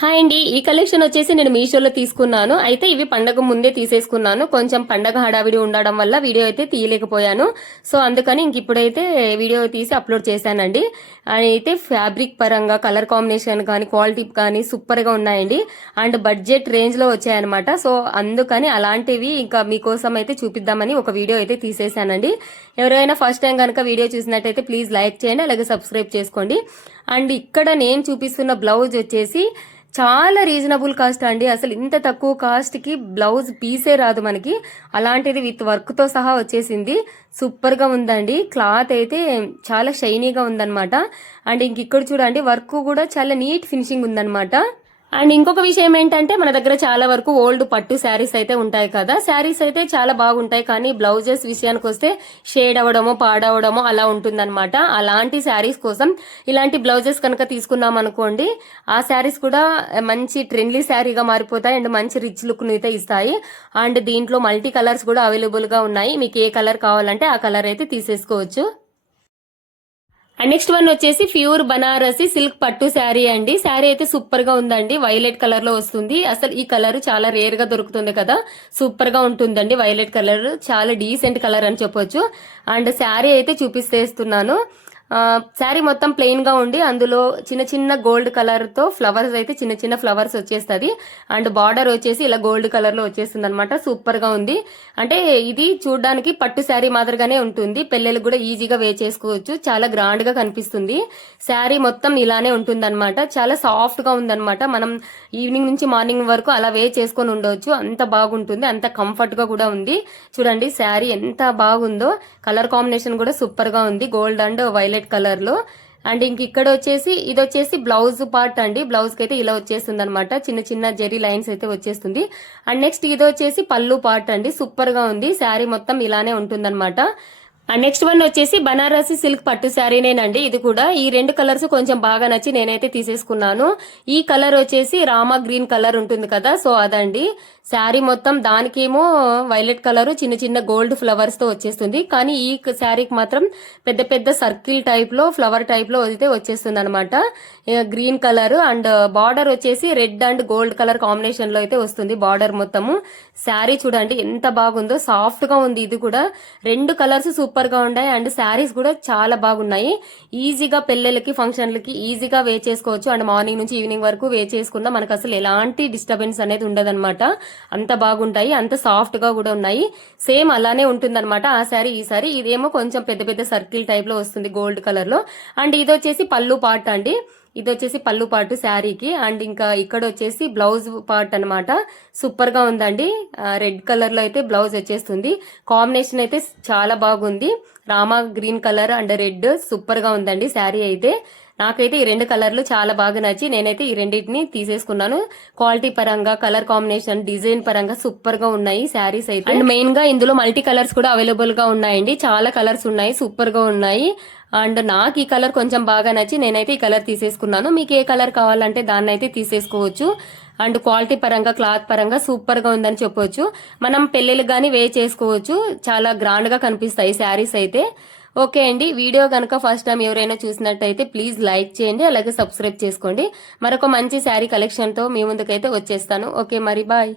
Hi అండి, ఈ collection వచ్చేసి నేను మీషోలో తీసుకున్నాను. అయితే ఇవి పండగ ముందే తీసేసుకున్నాను. కొంచెం పండగ హడావిడి ఉండడం వల్ల వీడియో అయితే తీయలేకపోయాను. సో అందుకని ఇంక ఇప్పుడైతే వీడియో తీసి అప్లోడ్ చేశానండి. అయితే ఫ్యాబ్రిక్ పరంగా కలర్ కాంబినేషన్ కానీ క్వాలిటీ కానీ సూపర్ గా ఉన్నాయండి. అండ్ బడ్జెట్ రేంజ్ లో వచ్చాయన్నమాట. సో అందుకని అలాంటివి ఇంకా మీకోసం అయితే చూపిద్దామని ఒక వీడియో అయితే తీసేశానండి. ఎవరైనా ఫస్ట్ టైం కనుక వీడియో చూసినట్టయితే ప్లీజ్ లైక్ చేయండి, అలాగే సబ్స్క్రైబ్ చేసుకోండి. అండ్ ఇక్కడ నేను చూపిస్తున్న బ్లౌజ్ వచ్చేసి చాలా రీజనబుల్ కాస్ట్ అండి. అసలు ఇంత తక్కువ కాస్ట్ కి బ్లౌజ్ పీసే రాదు మనకి. అలాంటిది విత్ వర్క్ తో సహా వచ్చేసింది. సూపర్ గా ఉందండి. క్లాత్ అయితే చాలా షైనీగా ఉందన్నమాట. అండ్ ఇంక ఇక్కడ చూడండి, వర్క్ కూడా చాలా నీట్ ఫినిషింగ్ ఉందన్నమాట. అండ్ ఇంకొక విషయం ఏంటంటే, మన దగ్గర చాలా వరకు ఓల్డ్ పట్టు శారీస్ అయితే ఉంటాయి కదా. శారీస్ అయితే చాలా బాగుంటాయి, కానీ బ్లౌజెస్ విషయానికి వస్తే షేడ్ అవ్వడమో పాడవడమో అలా ఉంటుందన్నమాట. అలాంటి శారీస్ కోసం ఇలాంటి బ్లౌజెస్ కనుక తీసుకున్నాం అనుకోండి, ఆ శారీస్ కూడా మంచి ట్రెండ్లీ శారీగా మారిపోతాయి అండ్ మంచి రిచ్ లుక్ అయితే ఇస్తాయి. అండ్ దీంట్లో మల్టీ కలర్స్ కూడా అవైలబుల్ గా ఉన్నాయి. మీకు ఏ కలర్ కావాలంటే ఆ కలర్ అయితే తీసేసుకోవచ్చు. అండ్ నెక్స్ట్ వన్ వచ్చేసి ప్యూర్ బనారసి సిల్క్ పట్టు శారీ అండి. శారీ అయితే సూపర్ గా ఉందండి. వైలెట్ కలర్ లో వస్తుంది. అసలు ఈ కలర్ చాలా రేర్ గా దొరుకుతుంది కదా. సూపర్ గా ఉంటుందండి. వైలెట్ కలర్ చాలా డీసెంట్ కలర్ అని చెప్పొచ్చు. అండ్ శారీ అయితే చూపిస్తేస్తున్నాను. శారీ మొత్తం ప్లెయిన్ గా ఉండి అందులో చిన్న చిన్న గోల్డ్ కలర్ తో ఫ్లవర్స్ అయితే చిన్న చిన్న ఫ్లవర్స్ వచ్చేస్తుంది. అండ్ బార్డర్ వచ్చేసి ఇలా గోల్డ్ కలర్ లో వచ్చేస్తుంది అనమాట. సూపర్ గా ఉంది. అంటే ఇది చూడడానికి పట్టు శారీ మాదిరిగానే ఉంటుంది. పెళ్ళిళ్ళకి కూడా ఈజీగా వే చేసుకోవచ్చు. చాలా గ్రాండ్ గా కనిపిస్తుంది. శారీ మొత్తం ఇలానే ఉంటుంది అనమాట. చాలా సాఫ్ట్ గా ఉందన్నమాట. మనం ఈవినింగ్ నుంచి మార్నింగ్ వరకు అలా వే చేసుకొని ఉండవచ్చు. అంత బాగుంటుంది, అంత కంఫర్ట్ గా కూడా ఉంది. చూడండి శారీ ఎంత బాగుందో. కలర్ కాంబినేషన్ కూడా సూపర్ గా ఉంది, గోల్డ్ అండ్ వైలెట్ కలర్ లో. అండ్ ఇంక ఇక్కడ వచ్చేసి ఇది వచ్చేసి బ్లౌజ్ పార్ట్ అండి. బ్లౌజ్ కి అయితే ఇలా వచ్చేస్తుంది అనమాట. చిన్న చిన్న జెరీ లైన్స్ అయితే వచ్చేస్తుంది. అండ్ నెక్స్ట్ ఇది వచ్చేసి పళ్ళు పార్ట్ అండి. సూపర్ గా ఉంది. శారీ మొత్తం ఇలానే ఉంటుందన్నమాట. అండ్ నెక్స్ట్ వన్ వచ్చేసి బనారసి సిల్క్ పట్టు శారీనేనండి. ఇది కూడా ఈ రెండు కలర్స్ కొంచెం బాగా నచ్చి నేనైతే తీసేసుకున్నాను. ఈ కలర్ వచ్చేసి రామా గ్రీన్ కలర్ ఉంటుంది కదా, సో అదండి. శారీ మొత్తం దానికేమో వైలెట్ కలర్ చిన్న చిన్న గోల్డ్ ఫ్లవర్స్ తో వచ్చేస్తుంది. కానీ ఈ శారీకి మాత్రం పెద్ద పెద్ద సర్కిల్ టైప్ లో ఫ్లవర్ టైప్ లో అయితే వచ్చేస్తుంది అనమాట. గ్రీన్ కలర్ అండ్ బార్డర్ వచ్చేసి red and gold colour combination లో అయితే వస్తుంది బార్డర్ మొత్తము. శారీ చూడండి ఎంత బాగుందో, సాఫ్ట్ గా ఉంది. ఇది కూడా రెండు కలర్స్ సూపర్ గా ఉన్నాయి. అండ్ శారీస్ కూడా చాలా బాగున్నాయి. ఈజీగా పెళ్లిళ్ళకి ఫంక్షన్లకి ఈజీగా వే చేసుకోవచ్చు. అండ్ మార్నింగ్ నుంచి ఈవినింగ్ వరకు వే చేసుకున్నా మనకు అసలు ఎలాంటి డిస్టర్బెన్స్ అనేది ఉండదన్నమాట. అంత బాగుంటాయి, అంత సాఫ్ట్ గా కూడా ఉన్నాయి. సేమ్ అలానే ఉంటుందన్నమాట ఆ శారీ ఈ శారీ. ఇదేమో కొంచెం పెద్ద పెద్ద సర్కిల్ టైప్ లో వస్తుంది గోల్డ్ కలర్ లో. అండ్ ఇది వచ్చేసి పళ్ళు పార్ట్ అండి. ఇది వచ్చేసి పళ్ళు పార్ట్ శారీకి. అండ్ ఇంకా ఇక్కడ వచ్చేసి బ్లౌజ్ పార్ట్ అనమాట. సూపర్ గా ఉందండి. రెడ్ కలర్ లో అయితే బ్లౌజ్ వచ్చేస్తుంది. కాంబినేషన్ అయితే చాలా బాగుంది. Rama green colour and red super గా ఉందండి శారీ అయితే. నాకైతే ఈ రెండు కలర్లు చాలా బాగా నచ్చి నేనైతే ఈ రెండింటిని తీసేసుకున్నాను. క్వాలిటీ పరంగా, కలర్ కాంబినేషన్, డిజైన్ పరంగా సూపర్ గా ఉన్నాయి శారీస్ అయితే. అండ్ మెయిన్ గా ఇందులో మల్టీ కలర్స్ కూడా అవైలబుల్ గా ఉన్నాయండి. చాలా కలర్స్ ఉన్నాయి, సూపర్ గా ఉన్నాయి. అండ్ నాకు ఈ కలర్ కొంచెం బాగా నచ్చి నేనైతే ఈ కలర్ తీసేసుకున్నాను. మీకు ఏ కలర్ కావాలంటే దాన్ని అయితే తీసేసుకోవచ్చు. అండ్ క్వాలిటీ పరంగా, క్లాత్ పరంగా సూపర్ గా ఉందని చెప్పొచ్చు. మనం పెళ్లిళ్ళకి గానీ వే చేసుకోవచ్చు. చాలా గ్రాండ్ గా కనిపిస్తాయి శారీస్ అయితే. ఓకే అండి, వీడియో కనుక ఫస్ట్ టైం ఎవరైనా చూసినట్టయితే ప్లీజ్ లైక్ చేయండి, అలాగే సబ్స్క్రైబ్ చేసుకోండి. మరొక మంచి శారీ కలెక్షన్ తో మీ ముందుకైతే వచ్చేస్తాను. ఓకే మరి బాయ్.